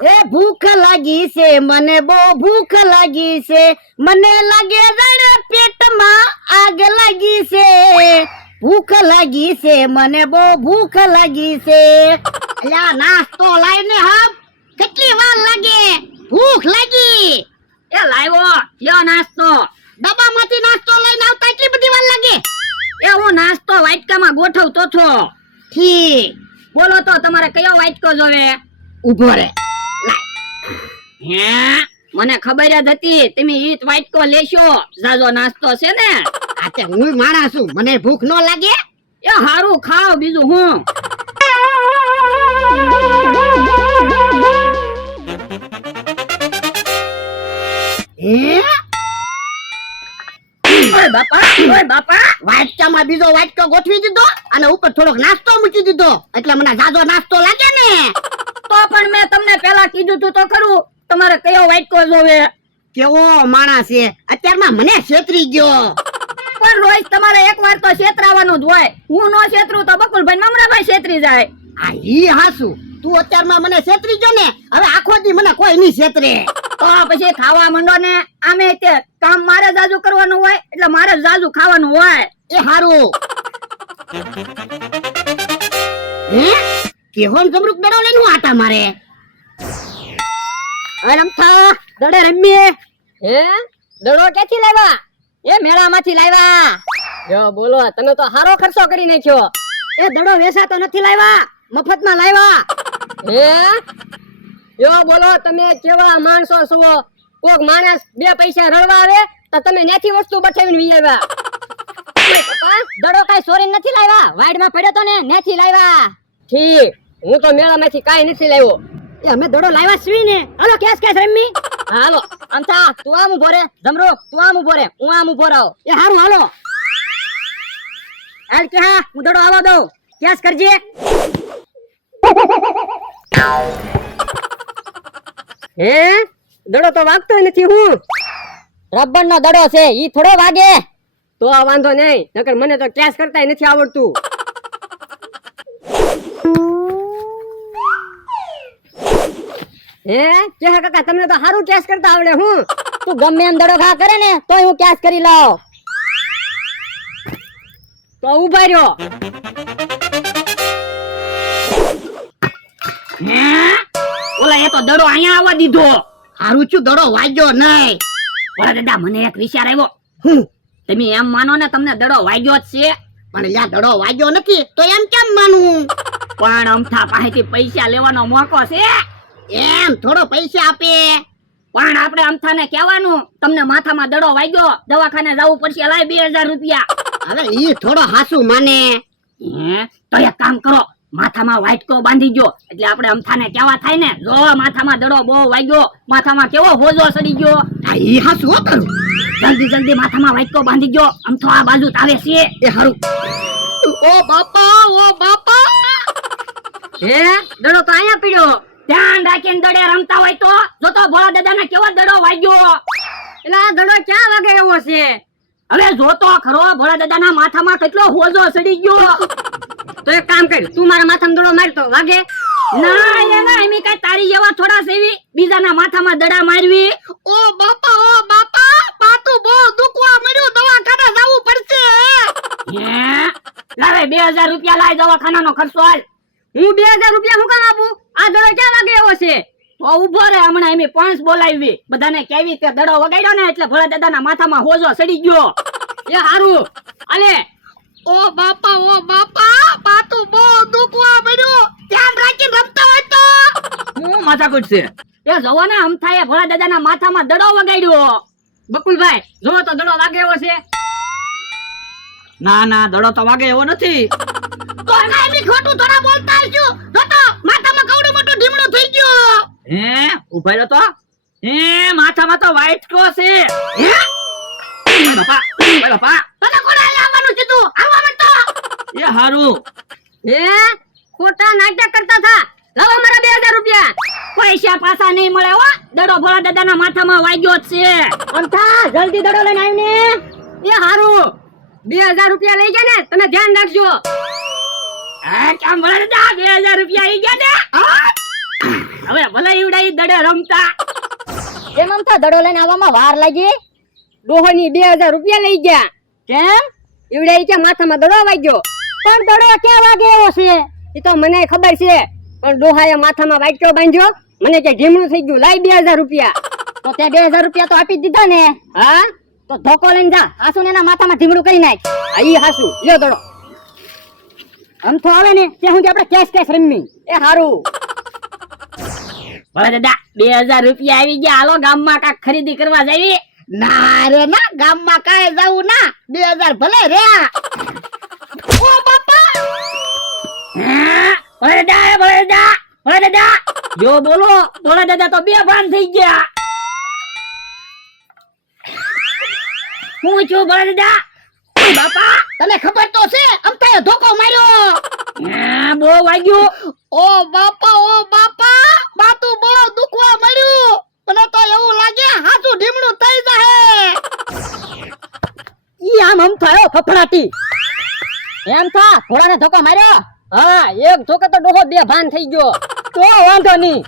એ ભૂખ લાગી છે મને, બહુ ભૂખ લાગી છે મને, લાગે જાણે પેટમાં આગ લાગી છે. ભૂખ લાગી છે મને, બહુ ભૂખ લાગી છે. અલ્યા નાસ્તો લાઈને હમ, કેટલી વાર લાગે? ભૂખ લાગી. એ લાવ્યો લ્યો નાસ્તો. ડબ્બામાંથી નાસ્તો લઈને આવતા કેટલી બધી વાર લાગે? એ હું નાસ્તો વાટકામાં ગોઠવતો છો. ઠીક, બોલો તો તમારે કયો વાટકો જોવે? ઉભો રે. હે મને ખબર જ હતી તમે ઈત વાટકો લેશો. જાજો નાસ્તો છે ને. આ તે હું માણસ છું, મને ભૂખ ન લાગે? એ હારું ખાવ બીજું હું. હે ઓય બાપા વાટકામાં બીજો વાટકો ગોઠવી દીધો અને ઉપર થોડોક નાસ્તો મૂકી દીધો, એટલે મને જાજો નાસ્તો લાગે ને. તો પણ મેં તમને પેલા કીધું તું તો ખરું તમારે કયો વાટકો જોવે. કેવો માણસ છે, અત્યારમાં મને છેતરી ગયો. પણ રોજ તમારે એકવાર તો છેતરાવાનું જ હોય. હું નો છેતરું તો બકુલભાઈ મમરાભાઈ છેતરી જાય. આ ઈ હાસુ, તું અત્યારમાં મને છેતરી ગયો ને, હવે આખો દી મને કોઈ નહીં છેતરે. તો પછી ખાવા માંડો ને. આમે તે કામ મારે જાજુ કરવાનું હોય એટલે મારે જાજુ ખાવાનું હોય. એ હારું. હે કેહોન જમરૂક દડો લઈને હું આટા મારે? હવે રમતા દડે રમીએ. હે દડો ક્યાંથી લાવ્યા? એ મેળામાંથી લાવ્યા. જો બોલો, તમે તો હારો ખર્ચો કરી નાખ્યો. એ દડો વેચાતો નથી લાવ્યા, મફતમાં લાવ્યા. હે જો બોલો, તમે કેવા માણસો છો? કોક માણસ 2 પૈસા રળવા આવે તો તમે ન્યાથી વસ્તુ બઠાવીને વી આવ્યા. દડો કાઈ સોરીને નથી લાવ્યા, વાડમાં પડ્યો તો ને ન્યાથી લાવ્યા. ઠીક, હું તો મેળામાંથી કાઈ નથી લાવ્યો. એ અમે દડો લાવ્યા છીએ ને. હાલો કેસ રમી. હાલો અમથા તું આમ ઉભો રે. જમરો તું આમ ઉભો રે, હું આમ ઉભો રહું. એ હારું હાલો. હાલ કે હા, હું દડો આવવા દઉં. કેસ કરજે. હે દડો તો વાગતો નથી. હું રબર નો દડો છે, ઈ થોડો વાગે. તો વાંધો નહીં, નકર મને તો કેસ કરતા નથી આવડતું. હે કે કાકા, તમને તો સારું કેસ કરતા આવડે. હું તું ગમે એમ દડો ઘા કરે ને તોય હું કેસ કરી લઉં. તો ઉભા રહ્યો. હે ઓલા એ તો દડો અહીંયા આવવા દીધો. હારું છું, દડો વાગ્યો નહીં. ઓલા દાદા, મને એક વિચાર આવ્યો. હું તમે એમ માનો ને તમને દડો વાગ્યો જ છે, પણ યા દડો વાગ્યો નથી તો એમ કેમ માનું? પણ અમથા પાસેથી પૈસા લેવાનો મોકો છે. એમ થોડો પૈસા આપે. પણ આપણે અમથાને કહેવાનું તમને માથામાં દડો વાગ્યો, દવાખાને જવું પડશે, લાય 2000 રૂપિયા. હવે ઈ થોડો હાસુ માને. હે તો એક કામ કરો, માથામાં વાટકો બાંધી ગયો એટલે આપણે અમથાને કેવા થાય ને, જો માથામાં દડો બહુ વાગ્યો, માથામાં કેવો હોજો સડી ગયો. આ ઈ હાસુ હો કરું. જલ્દી માથામાં વાટકો બાંધી ગયો. અમથો આ બાજુ આવે છે. એ હારું. ઓ બાપા, ઓ બાપા. હે દડો તો અહીંયા પીડ્યો. ધ્યાન રાખીને દડે રમતા હોય તો જો તો ભોળા દાદાને કેવો દડો વાગ્યો. એટલે આ દડો ક્યાં વાગે એવો છે? હવે જો તો ખરો, ભોળા દાદાના માથામાં કેટલો હોજો સડી ગયો. તો એક કામ કર, તું મારા માથામાં દડો માર તો વાગે. ના એના એમી કઈ તારી જેવા થોડા સેવી બીજાના માથામાં દડા મારવી. ઓ બાપા, પાતું બહુ દુખવા મળ્યું, દવાખાને જવું પડશે. હે લાવે 2000 રૂપિયા લાય, દવાખાનાનો ખર્ચો હાલ. હું 2000 રૂપિયા હું કામ આપું? આ દડો ક્યાં વાગે એવો છે? તો ઉભો રે, હમણાં એમી પાંચ બોલાવી. બધાને કેવી તે દડો વગાડ્યો ને એટલે ભોળા દાદાના માથામાં હોજો સડી ગયો. એ હારું અલે. ઓ બાપા, પાતું બહુ દુખવા મળ્યું. ધ્યાન રાખીને રમતા હોય તો. હું માથાકૂટ છે એ જોવો ને, અમથાએ ભોળા દાદાના માથામાં દડો વગાડ્યો. બકુલભાઈ જોવો તો દડો વાગે એવો છે? ના દડો તો વાગે એવો નથી. તો એના એમની ખોટું થોડા બોલતા આવશું. જો તો માથામાં કવડો મોટો ઢીમડો થઈ ગયો. હે ઉભા રહ્યો તો. હે માથામાં તો વાટકો છે. હે બાપા તને કોણે આવવાનું કીધું? આવવા માંડતો. એ હારું. હે ખોટા નાટક કરતા થા. લાવો મારા 2000 રૂપિયા. પૈસા પાછા નહીં મળે હો. દડો ભોળા દાદાના માથામાં વાગ્યો જ છે. અમથા જલ્દી દડો લઈને આવીને. એ હારું 2000 રૂપિયા લઈ ગયા ને, તમે ધ્યાન રાખજો. કેમ ભોળા દાદા 2000 રૂપિયા આવી ગયા ને? હવે ભલે ઈવડાઈ દડે રમતા. કેમ આમ તો દડો લઈને આવવામાં વાર લાગી? ડોહોની 2000 રૂપિયા લઈ ગયા. કેમ? ઈવડાઈ કે માથામાં દડો વાગ્યો. પણ દડો ક્યાં વાગે એવો છે? એ તો મને ખબર છે, પણ ડોહાએ માથામાં વાટકો બાંધ્યો, મને કે ઢીમણું થઈ ગયું, લાઈ 2000 રૂપિયા. તો તે 2000 રૂપિયા તો આપી જ દીધા ને. હા તો ધોકો લઈને જા, હાસુ ને એના માથામાં ઢીમડું કરી નાખ. આ ઈ હાસુ લ્યો દડો. આમ તો આવે ને ત્યાં સુધી આપણે કેશ રમવી. એ હારું. ભલે દાદા 2000 રૂપિયા આવી ગયા, હાલો ગામમાં કાક ખરીદી કરવા જાવી. ના રે ના, ગામમાં કાંઈ જાવું ના. 2000 ભલે રહ્યા. ઓ બાપા! હા, ભલે દાદા. જો બોલો, ભલે દાદા તો બે ભાન થઈ ગયા. હું છું ભલે દાદા. ઓય બાપા, તને ખબર તો છે અમથાએ ધોકો માર્યો. હા, બહુ વાગ્યું. ઓ બાપા, માથું બહુ દુખવા મળ્યું. મને તો એવું લાગે હાચું ઢીમડું થઈ જાહે. ઈ આમ થયો ફફડાટી. એમ થા ઘોડાને ધોકો માર્યો. હા, એક ધોકે તો ડોહો બે ભાન થઈ ગયો. તો વાંધો નહીં.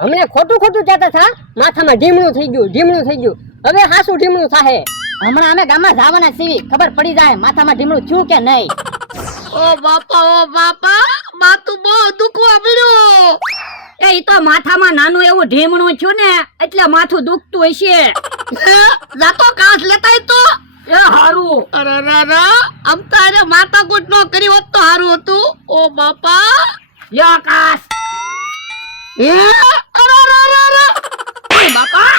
હમણે ખોટું કહેતા હતા, માથામાં ઢીમણું થઈ ગયું. હવે હાસું ઢીમણું થાહે. હમણાં અમે ગામમાં જવાના છીએ, ખબર પડી જાય માથામાં ઢીમડું થયું કે નહીં. ઓ બાપા, માથું બહુ દુખવા મળ્યું. એ ઈ તો માથામાં નાનું એવું ઢીમણું થયું ને, એટલે માથું દુખતું હશે. જાતો કાસ લેતાય તો. એ હારું. અરે આમ તારે માથા કુટ નો કરી હોત તો હારું હતું. ઓ બાપા, યો કાસ. અરે ઓય બાપા.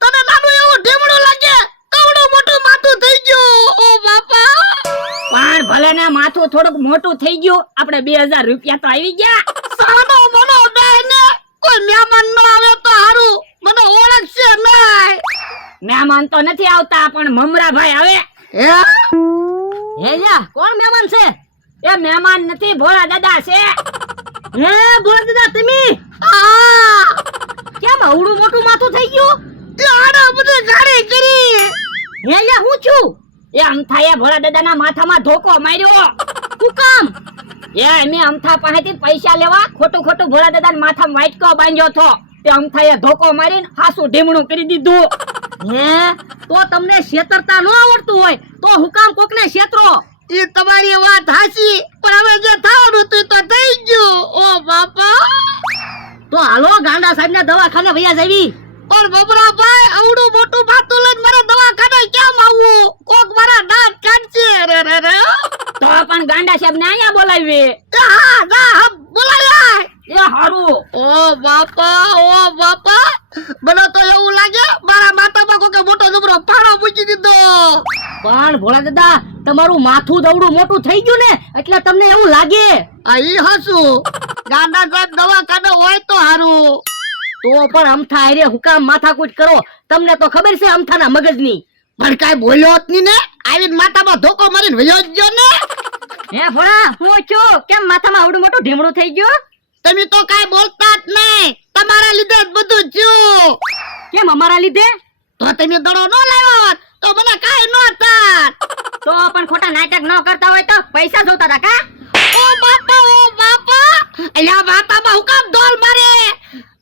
તને નાનું એવું ઢીમડું લાગે, કવડું મોટું માથું થઈ ગયું. ઓ બાપા, પણ ભલે ને માથું થોડુંક મોટું થઈ ગયું, આપણે 2000 રૂપિયા તો આવી ગયા. સાનો મનો બેને કોઈ મહેમાન નો આવે તો હારું, મને ઓળખશે નહીં. મહેમાન તો નથી આવતા, પણ મમરાભાઈ આવે. હે યા કોણ મહેમાન છે? એ મહેમાન નથી, ભોળા દાદા છે. હે ભોળા દાદા તમે? હા. કેમ આવડું મોટું માથું થઈ ગયું? તે આને બધે ગાડી કરી. હે યા હું છું? એ અમથાએ ભોળા દાદાના માથામાં ધોકો માર્યો. હું કામ? એ મેં અમથા પાસેથી પૈસા લેવા ખોટું ભોળા દાદાના માથામાં વાટકો બાંધ્યો હતો. તે અમથાએ ધોકો મારીને હાસું ઢીમણું કરી દીધું. હે તો તમને છેતરતા ન આવડતું હોય તો હું કામ કોકને છેતરો? એ તમારી વાત હાચી, પણ હવે જે થવાનું હતું તો થઈ ગયું. ઓ બાપા, તો હાલો ગાંડા સાહેબ ને દવાખાને વયા જાવી. પણ બબરા ભાઈ, આવડું મોટું માથું લઈને મારે દવાખાને કેમ આવવું? કોક મારા દાંત કાઢશે. રે તો પણ ગાંડા સાહેબ ને અહીંયા બોલાવી. હા જા બોલાય. એ હારું. ઓ બાપા, મને તો એવું લાગે મારા માથામાં કોકે મોટો જબરો પાડો મૂકી દીધો. પણ ભોળા દાદા, તમારું માથું દવડું મોટું થઈ ગયું ને, એટલે તમને એવું લાગે. આ ઈ હસું ગાંડા સાહેબ દવાખાને હોય તો હારું. તો પણ અમથા હારે હુકામ માથાકૂટ કરો? તમને તો ખબર છે અમથાના મગજની. પણ કાઈ બોલ્યો જ નહીં ને, આવીને માથામાં ધોકો મારીને વયો જ ગયો ને. હે ભોળા, હું છું? કેમ માથામાં આવડું મોટું ઢીમડું થઈ ગયું? તમે તો કાઈ બોલતા જ નહીં, તમારા લીધે જ બધું થયું. કેમ અમારા લીધે? તો તમે દડો ન લાવ્યા હોત તો મને કાઈ ન થાત. તો પણ ખોટા નાટક ન કરતા હોય તો પૈસા જોતા હતા કા? ઓ બાપા, અલ્યા માથામાં હુકામ ડોલ મારે?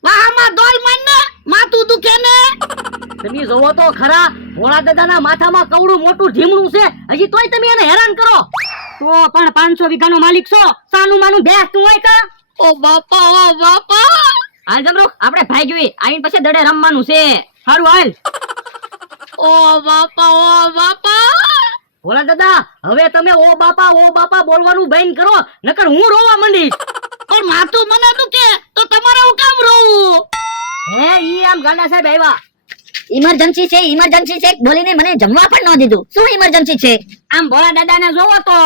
વાહમાં ડોલ મારને માથું દુખે ને. તમે જોવો તો ખરા, ભોળા દાદાના માથામાં કવડું મોટું ઢીમણું છે, હજી તોય તમે એને હેરાન કરો. તો પણ 500 વીઘાનો માલિક છો, સાનું માનું બેસતું હોય કા? ઓ બાપા, હાલ જમરો, આપણે ભાઈ જોઈએ, આવીને પછી દડે રમવાનું છે. સારું હાલ. ઓ બાપા. ભોળા દાદા, હવે તમે ઓ બાપા બોલવાનું બંધ કરો, નકર હું રોવા માંડીશ. પણ માથું મને દુખે તો તમારે હું કામ રોવું? હે ઈ આમ ગાંડા સાહેબ આવ્યા. ઇમરજન્સી છે બોલીને મને જમવા પણ ન દીધું. શું ઇમરજન્સી છે? આમ ભોળા દાદાને જોવો તો.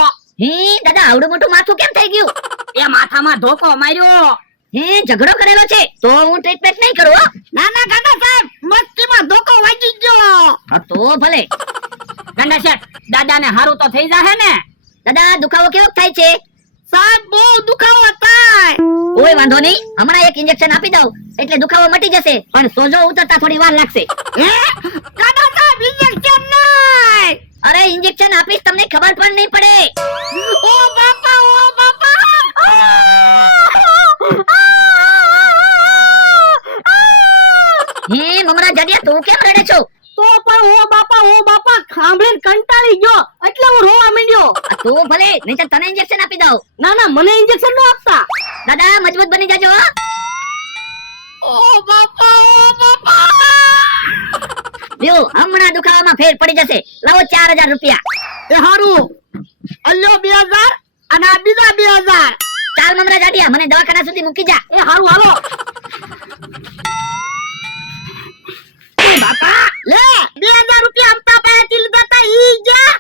દાદા આવડું મોટું માથું કેમ થઈ ગયું? એ માથામાં ધોકો માર્યો. ઝઘડો કરેલો છે તો હું ટ્રીટમેન્ટ નહીં કરું. ના ગાંડા સાહેબ, મસ્તીમાં ધોકો વાગી ગયો. તો ભલે. ગાંડા સાહેબ, દાદાને હારું તો થઈ જાહે ને? દાદા દુખાવો કેવો થાય છે? સાહેબ બહુ દુખાવો થાય. કોઈ વાંધો નહીં, હમણાં એક ઇન્જેક્શન આપી દઉં એટલે દુખાવો મટી જશે, પણ સોજો ઉતરતા થોડી વાર લાગશે. દાદા સાહેબ ઇન્જેક્શન નહીં. અરે ઇન્જેક્શન આપીશ તમને ખબર પણ નહીં પડે. ઓ બાપા. સાંભળીને કંટાળી ગયો એટલે હું રોવા માંડ્યો. તું ભલે નહીંતર તને ઇન્જેક્શન આપી દઉં. ના ના મને ઇન્જેક્શન નો આપતા. દાદા મજબૂત બની જાજો હો. ઓ બાપા લ્યો હમણાં દુખાવામાં ફેર પડી જશે. લાવો 4000 રૂપિયા. એ હારું અલ્યો 2000 અને આ બીજા 2000. ચાલ મમરા જાડિયા મને દવાખાના સુધી મૂકી જા. એ હારું હાલો. એ બાપા લે 2000 રૂપિયા અમતા પાસેથી લીધા તા ઈ ગયા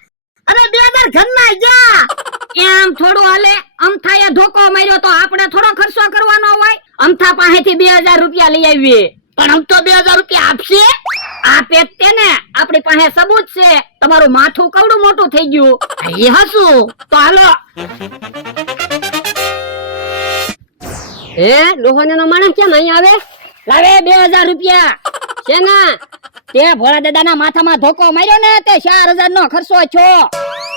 અને 2000 ઘરના ગયા. એમ થોડું હાલે. અમથાએ ધોકો માર્યો તો આપણે થોડો ખર્ચો કરવાનો હોય. અમથા પાસેથી 2000 રૂપિયા લઈ આવીએ. પણ આમ તો 2000 રૂપિયા આપશે. આપે જ તેને આપણી પાસે સબૂત છે. તમારું માથું કવડું મોટું થઈ ગયું. એ હસું તો હાલો. લોહાના માણસ કેમ અહીં આવે? લાવે 2000 રૂપિયા. શેના? તે ભોળા દાદાના માથામાં ધોકો માર્યો ને તે 4000 નો ખર્ચો છો.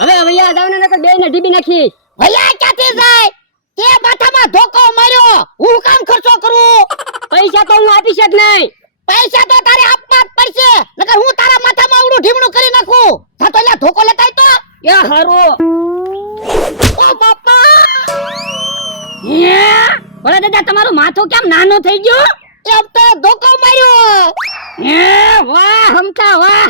હવે વૈયા જાવ ને નકર બેયને ઢીબી નાખી. ભૈયા ક્યાંથી જાય? તે માથામાં ધોકો માર્યો હું કામ ખર્ચો કરું? પૈસા તો હું આપીશ જ નહીં. પૈસા તો તારે આપવા જ પડશે નકર હું તારા માથામાં આવડું ઢીમણું કરી નાખું. થા તો લે ધોકો લેતાય તો. એ હારું. ઓ બાપા ભોળા દાદા તમારું માથું કેમ નાનું થઈ ગયું? એમ તો ધોકો માર્યો. વાહ હમતા વાહ.